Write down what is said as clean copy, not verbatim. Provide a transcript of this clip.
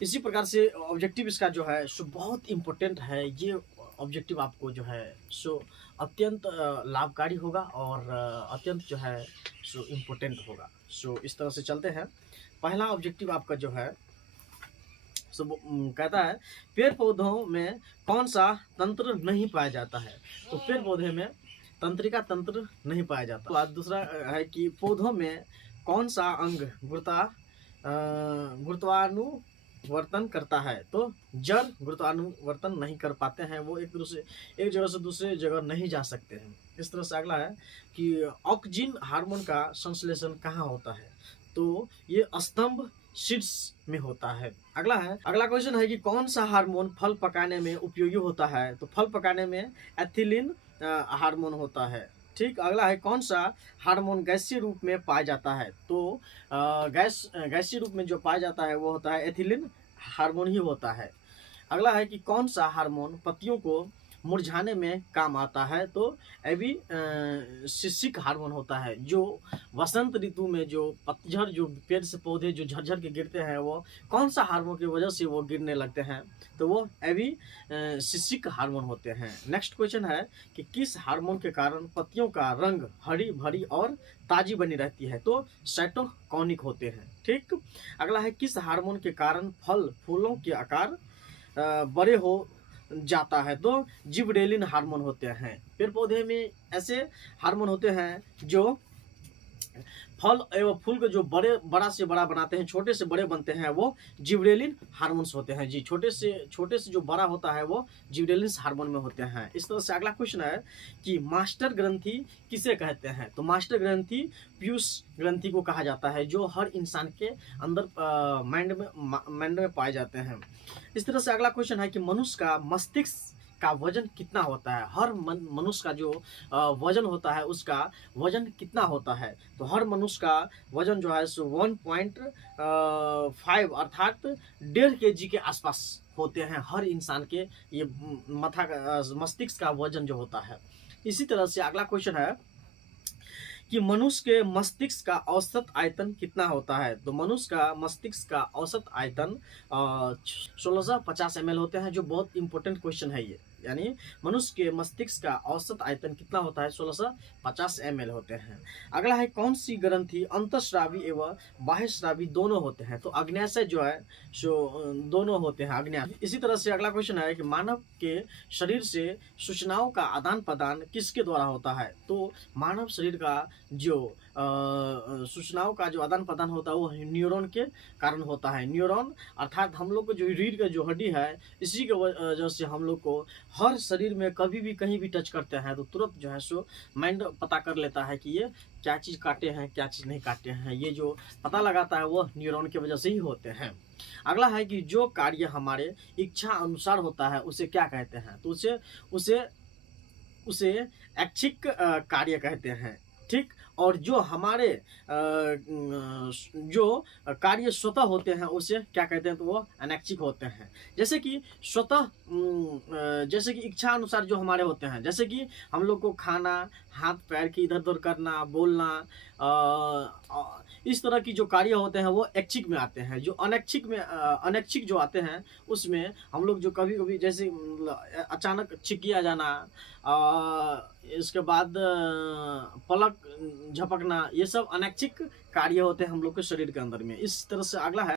इसी प्रकार से ऑब्जेक्टिव इसका जो है सो बहुत इम्पोर्टेंट है। ये ऑब्जेक्टिव आपको जो है सो अत्यंत लाभकारी होगा और अत्यंत जो है सो इम्पोर्टेंट होगा। सो इस तरह से चलते हैं। पहला ऑब्जेक्टिव आपका जो है सो कहता है पेड़ पौधों में कौन सा तंत्र नहीं पाया जाता है। तो पेड़ पौधे में तंत्रिका तंत्र नहीं पाया जाता। बात दूसरा है कि पौधों में कौन सा अंग गुरुत्वानुवर्तन करता है। तो जड़ गुरुत्वानुवर्तन नहीं कर पाते हैं, वो एक जगह से दूसरे जगह नहीं जा सकते हैं। इस तरह से अगला है कि ऑक्सिन हार्मोन का संश्लेषण कहाँ होता है। तो ये स्तंभ शीर्ष में होता है। अगला क्वेश्चन है कि कौन सा हार्मोन फल पकाने में उपयोगी होता है। तो फल पकाने में एथिलीन हार्मोन होता है। ठीक। अगला है कौन सा हार्मोन गैसीय रूप में पाया जाता है। तो गैसीय रूप में जो पाया जाता है वो होता है एथिलीन हार्मोन ही होता है। अगला है कि कौन सा हार्मोन पत्तियों को मुरझाने में काम आता है। तो एबिसिसिक हार्मोन होता है, जो वसंत ऋतु में जो पतझड़ जो पेड़ से पौधे जो झरझर के गिरते हैं वो कौन सा हार्मोन की वजह से वो गिरने लगते हैं। तो वो एबिसिसिक हार्मोन होते हैं। नेक्स्ट क्वेश्चन है कि किस हार्मोन के कारण पत्तियों का रंग हरी भरी और ताजी बनी रहती है। तो साइटोकिनिन होते हैं। ठीक। अगला है किस हार्मोन के कारण फूलों के आकार बड़े हो जाता है। तो जिबरेलिन हार्मोन होते हैं। पेड़ पौधे में ऐसे हार्मोन होते हैं जो फल एवं फूल को जो बड़ा से बड़ा बनाते हैं, छोटे से बड़े बनते हैं, वो जिबरेलिन हार्मोन्स होते हैं। जी, छोटे से जो बड़ा होता है वो जिबरेलिन हार्मोन में होते हैं। इस तरह से अगला क्वेश्चन है कि मास्टर ग्रंथि किसे कहते हैं। तो मास्टर ग्रंथि पीयूष ग्रंथि को कहा जाता है, जो हर इंसान के अंदर माइंड में पाए जाते हैं। इस तरह से अगला क्वेश्चन है कि मनुष्य का मस्तिष्क का वजन कितना होता है। हर मनुष्य का जो वजन होता है उसका वजन कितना होता है। तो हर मनुष्य का वजन जो है सो 1.5 अर्थात 1.5 kg के आसपास होते हैं हर इंसान के। ये मस्तिष्क का वजन जो होता है। इसी तरह से अगला क्वेश्चन है कि मनुष्य के मस्तिष्क का औसत आयतन कितना होता है। तो मनुष्य का मस्तिष्क का औसत आयतन 1650 ml होते हैं, जो बहुत इंपॉर्टेंट क्वेश्चन है ये। यानी मनुष्य के मस्तिष्क का औसत आयतन कितना होता है, 1650 ml होते हैं। अगला है कौन सी ग्रंथि अंतःस्रावी एवं बाह्यस्रावी दोनों होते हैं। तो अग्न्याशय जो है सो दोनों होते हैं, अग्न्याशय। इसी तरह से अगला क्वेश्चन है कि मानव के शरीर से सूचनाओं का आदान प्रदान किसके द्वारा होता है। तो मानव शरीर का जो सूचनाओं का जो आदान प्रदान होता है वो न्यूरॉन के कारण होता है। न्यूरॉन अर्थात हम लोग को जो रीढ़ का जो हड्डी है, इसी के वजह से हम लोग को हर शरीर में कभी भी कहीं भी टच करते हैं तो तुरंत जो है सो माइंड पता कर लेता है कि ये क्या चीज़ काटे हैं क्या चीज़ नहीं काटे हैं। ये जो पता लगाता है वो न्यूरॉन की वजह से ही होते हैं। अगला है कि जो कार्य हमारे इच्छा अनुसार होता है उसे क्या कहते हैं। तो उसे ऐच्छिक कार्य कहते हैं। ठीक। और जो हमारे जो कार्य स्वतः होते हैं उसे क्या कहते हैं। तो वो अनैच्छिक होते हैं। जैसे कि स्वतः जैसे कि इच्छा अनुसार जो हमारे होते हैं, जैसे कि हम लोग को खाना, हाथ पैर की इधर उधर करना, बोलना, इस तरह की जो कार्य होते हैं वो ऐच्छिक में आते हैं। जो अनैच्छिक जो आते हैं उसमें हम लोग जो कभी कभी जैसे अचानक छिकिया जाना, इसके बाद पलक झपकना, ये सब अनैच्छिक कार्य होते हैं हम लोग के शरीर के अंदर में। इस तरह से अगला है